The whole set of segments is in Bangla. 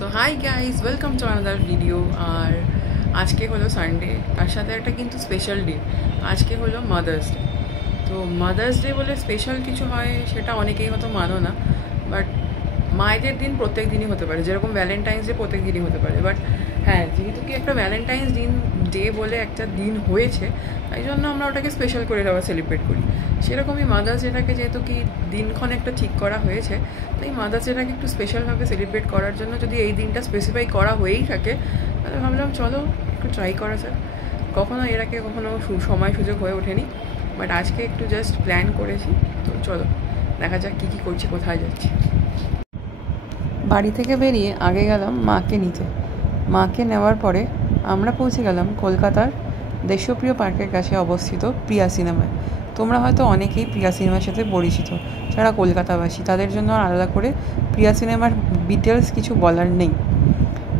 So hi guys, welcome to another video. আর আজকে হলো সানডে, তার সাথে একটা কিন্তু স্পেশাল ডে। আজকে হলো মাদার্স ডে। তো মাদার্স ডে বলে স্পেশাল কিছু হয় সেটা অনেকেই হয়তো মানো না, বাট মায়েদের দিন প্রত্যেক দিনই হতে পারে, যেরকম ভ্যালেন্টাইন্স ডে প্রত্যেক দিনই হতে পারে। বাট হ্যাঁ, যেহেতু কি একটা ভ্যালেন্টাইন্স ডে বলে একটা দিন হয়েছে, তাই জন্য আমরা ওটাকে স্পেশাল করে আবার সেলিব্রেট করি। সেরকমই মাদার্স ডেটাকে যেহেতু কি দিনক্ষণ একটা ঠিক করা হয়েছে, তাই মাদার্স ডেটাকে একটু স্পেশালভাবে সেলিব্রেট করার জন্য যদি এই দিনটা স্পেসিফাই করা হয়েই থাকে, তাহলে ভাবলাম চলো একটু ট্রাই করা যাক। কখনো এর আগে কখনো সময় সুযোগ হয়ে ওঠেনি, বাট আজকে একটু জাস্ট প্ল্যান করেছি। তো চলো দেখা যাক কী কী করছি, কোথায় যাচ্ছি। বাড়ি থেকে বেরিয়ে আগে গেলাম মাকে নিতে। মাকে নেওয়ার পরে আমরা পৌঁছে গেলাম কলকাতার দেশপ্রিয় পার্কের কাছে অবস্থিত প্রিয়া সিনেমায়। তোমরা হয়তো অনেকেই প্রিয়া সিনেমার সাথে পরিচিত, যারা কলকাতাবাসী তাদের জন্য আর আলাদা করে প্রিয়া সিনেমার ডিটেলস কিছু বলার নেই।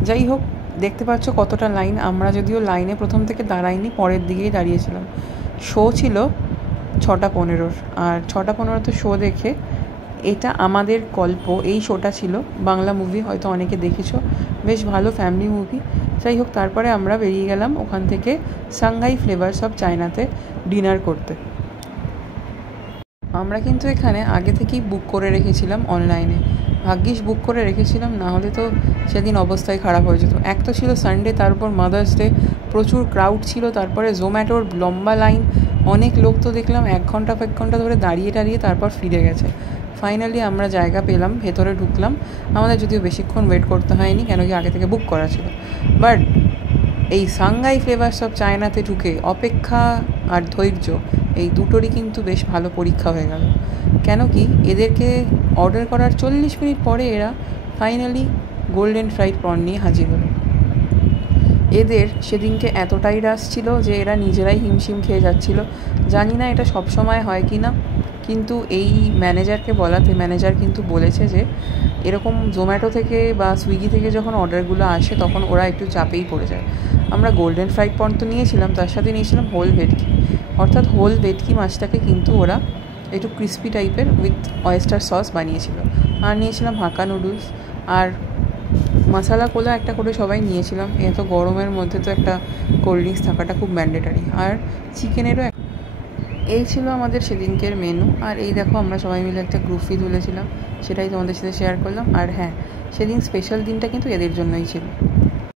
যাই হোক, দেখতে পাচ্ছ কতটা লাইন। আমরা যদিও লাইনে প্রথম থেকে দাঁড়াইনি, পরের দিকেই দাঁড়িয়েছিলাম। শো ছিল 6:15, আর 6:15 শো দেখে এটা আমাদের গল্প, এই শোটা ছিল বাংলা মুভি, হয়তো অনেকে দেখেছো, বেশ ভালো ফ্যামিলি মুভি। যাই হোক, তারপরে আমরা বেরিয়ে গেলাম ওখান থেকে সাংহাই ফ্লেভার্স অফ চায়নাতে ডিনার করতে। আমরা কিন্তু এখানে আগে থেকেই বুক করে রেখেছিলাম অনলাইনে। ভাগ্যিস বুক করে রেখেছিলাম, না হলে তো সেদিন অবস্থায় খারাপ হয়ে যেত। এক তো ছিল সানডে, তার উপর মাদার্স ডে, প্রচুর ক্রাউড ছিল, তারপরে জোম্যাটোর লম্বা লাইন, অনেক লোক তো দেখলাম 1 ঘন্টা ধরে দাঁড়িয়ে তারপর ফিরে গেছে। ফাইনালি আমরা জায়গা পেলাম, ভেতরে ঢুকলাম। আমাদের যদিও বেশিক্ষণ ওয়েট করতে হয়নি, কেন কি আগে থেকে বুক করা ছিল। বাট এই সাংহাই ফ্লেভার্স অফ চায়নাতে ঢুকে অপেক্ষা আর ধৈর্য, এই দুটোরই কিন্তু বেশ ভালো পরীক্ষা হয়ে গেল। কেন কি এদেরকে অর্ডার করার 40 মিনিট পরে এরা ফাইনালি গোল্ডেন ফ্রাইড প্রন নিয়ে হাজির হলো। এদের সেদিনকে এতটাই রাশ ছিল যে এরা নিজেরাই হিমশিম খেয়ে যাচ্ছিল। জানি না এটা সবসময় হয় কি না, কিন্তু এই ম্যানেজারকে বলাতে ম্যানেজার কিন্তু বলেছে যে এরকম জোম্যাটো থেকে বা সুইগি থেকে যখন অর্ডারগুলো আসে তখন ওরা একটু চাপেই পড়ে যায়। আমরা গোল্ডেন ফ্রাইড প্রন তো নিয়েছিলাম, তার সাথে নিয়েছিলাম হোল ভেটকি, অর্থাৎ হোল ভেটকি মাছটাকে কিন্তু ওরা একটু ক্রিস্পি টাইপের উইথ অয়েস্টার সস বানিয়েছিল। আর নিয়েছিলাম হাক্কা নুডলস, আর মশালা কোলা একটা করে সবাই নিয়েছিলাম। এত গরমের মধ্যে তো একটা কোল্ড ড্রিঙ্কস থাকাটা খুব ম্যান্ডেটারি। আর চিকেনেরও এই ছিল আমাদের সেদিনকের মেনু। আর এই দেখো, আমরা সবাই মিলে একটা গ্রুপি তুলেছিলাম, সেটাই তোমাদের সাথে শেয়ার করলাম। আর হ্যাঁ, সেদিন স্পেশাল দিনটা কিন্তু এদের জন্যই ছিল।